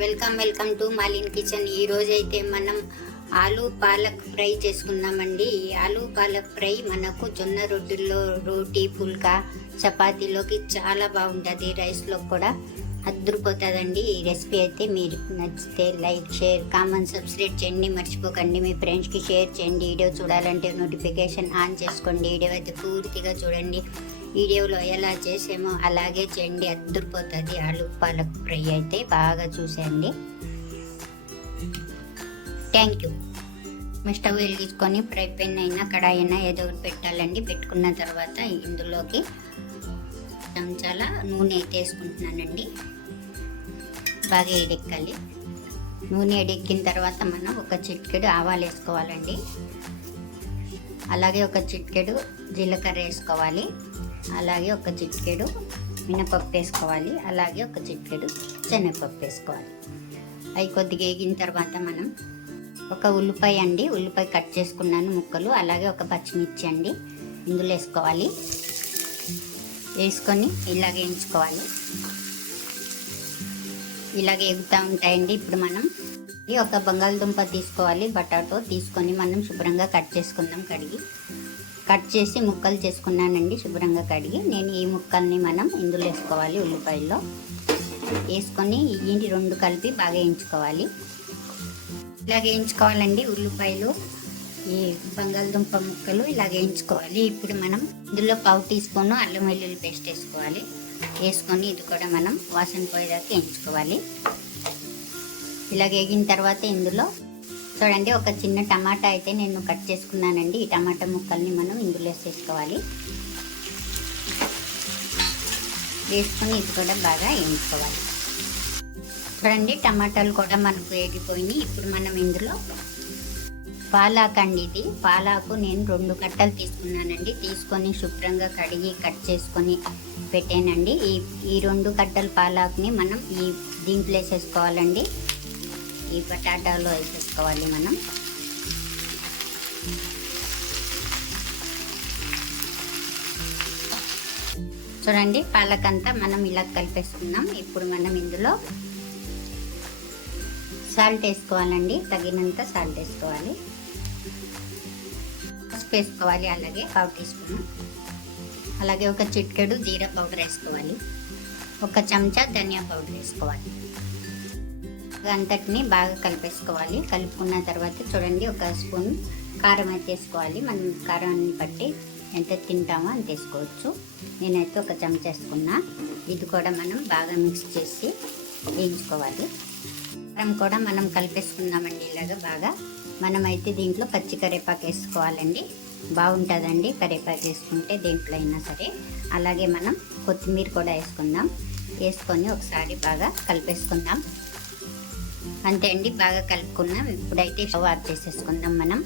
Welcome welcome to Malin kitchen. ఈరోజైతే అయితే మనం ఆలు పాలక్ ఫ్రై చేసుకుందామండి. ఈ ఆలు పాలక్ ఫ్రై మనకు జొన్న రొట్టెల్లో రోటీ పుల్కా చపాతీలోకి చాలా బాగుంటుంది. రైస్లో కూడా అద్దరిపోతుందండి. ఈ రెసిపీ అయితే మీరు నచ్చితే లైక్ షేర్ కామెంట్ సబ్స్క్రైబ్ చేయండి. మర్చిపోకండి. మీ ఫ్రెండ్స్కి షేర్ చేయండి. వీడియో చూడాలంటే నోటిఫికేషన్ ఆన్ చేసుకోండి. వీడియో అయితే పూర్తిగా చూడండి. వీడియోలో ఎలా చేసామో అలాగే చేయండి. అద్దరిపోతుంది ఆలు పాలక్ ఫ్రై అయితే బాగా చూసేయండి. థ్యాంక్ యూ మీ స్టవ్ వెలిగించుకొని ఫ్రై పెన్ అయినా కడాయి అయినా ఏదో ఒకటి పెట్టాలండి. పెట్టుకున్న తర్వాత ఇందులోకి చెంచాల నూనె అయితే వేసుకుంటున్నానండి. బాగా ఎడెక్కాలి నూనె ఎడెక్కిన తర్వాత మనం ఒక చిట్కెడు ఆవాలు వేసుకోవాలండి. అలాగే ఒక చిట్కెడు జీలకర్ర వేసుకోవాలి. అలాగే ఒక చిటికెడు మినపప్పు వేసుకోవాలి అలాగే ఒక చిటికెడు శనగపప్పు వేసుకోవాలి. అవి కొద్దిగా వేగిన తర్వాత మనం ఒక ఉల్లిపాయ అండి ఉల్లిపాయ కట్ చేసుకున్నాను ముక్కలు అలాగే ఒక పచ్చిమిర్చి అండి ఇందులో వేసుకోవాలి. వేసుకొని ఇలాగ వేయించుకోవాలి. ఇలాగ వేగుతూ ఉంటాయండి. ఇప్పుడు మనం ఈ ఒక బంగాళదుంప తీసుకోవాలి బటాటో తీసుకొని మనం శుభ్రంగా కట్ చేసుకుందాం కడిగి. కట్ చేసి ముక్కలు చేసుకున్నానండి శుభ్రంగా కడిగి. నేను ఈ ముక్కల్ని మనం ఇందులో వేసుకోవాలి ఉల్లిపాయల్లో. వేసుకొని ఈ రెండు కలిపి బాగా వేయించుకోవాలి. ఇలా వేయించుకోవాలండి ఉల్లిపాయలు ఈ బంగాళదుంప ముక్కలు ఇలా వేయించుకోవాలి. ఇప్పుడు మనం ఇందులో పావు టీ అల్లం వెల్లుల్లి పేస్ట్ వేసుకోవాలి. వేసుకొని ఇది కూడా మనం వాసన పోయేదాకా వేయించుకోవాలి. ఇలాగ వేగిన తర్వాత ఇందులో చూడండి ఒక చిన్న టమాటా అయితే నేను కట్ చేసుకున్నానండి. ఈ టమాటా ముక్కల్ని మనం ఇందులో వేసేసుకోవాలి. వేసుకొని ఇది కూడా బాగా వేయించుకోవాలి చూడండి టమాటాలు కూడా మనకు వేగిపోయినాయి. ఇప్పుడు మనం ఇందులో పాలాకు అండి ఇది. పాలాకు నేను రెండు కట్టలు తీసుకున్నానండి. తీసుకొని శుభ్రంగా కడిగి కట్ చేసుకొని పెట్టానండి. ఈ ఈ రెండు కట్టల పాలాకుని మనం ఈ దీంట్లో వేసేసుకోవాలండి. ఈ బటాటాలో వేసేసుకోవాలి మనం. చూడండి పాలకంతా మనం ఇలా కలిపేసుకున్నాం. ఇప్పుడు మనం ఇందులో సాల్ట్ వేసుకోవాలండి. తగినంత సాల్ట్ వేసుకోవాలి. పసుపు వేసుకోవాలి అలాగే పావు టీ స్పూన్. అలాగే ఒక చిట్కెడు జీరా పౌడర్ వేసుకోవాలి. ఒక చెంచా ధనియా పౌడర్ వేసుకోవాలి. అంతటిని బాగా కలిపేసుకోవాలి. కలుపుకున్న తర్వాత చూడండి ఒక స్పూన్ కారం అయితే వేసుకోవాలి. మనం కారాన్ని బట్టి ఎంత తింటామో అంత వేసుకోవచ్చు. నేనైతే ఒక చెంచా వేసుకున్నా. ఇది కూడా మనం బాగా మిక్స్ చేసి వేయించుకోవాలి. కారం కూడా మనం కలిపేసుకుందామండి ఇలాగ బాగా. మనమైతే దీంట్లో పచ్చి కరివేపాకు వేసుకోవాలండి. బాగుంటుందండి కరివేపాకు వేసుకుంటే దేంట్లో అయినా సరే. అలాగే మనం కొత్తిమీర కూడా వేసుకుందాం. వేసుకొని ఒకసారి బాగా కలిపేసుకుందాం. అంతే అండి బాగా కలుపుకున్నాం. ఇప్పుడైతే స్టవ్ ఆఫ్ చేసేసుకుందాం మనం.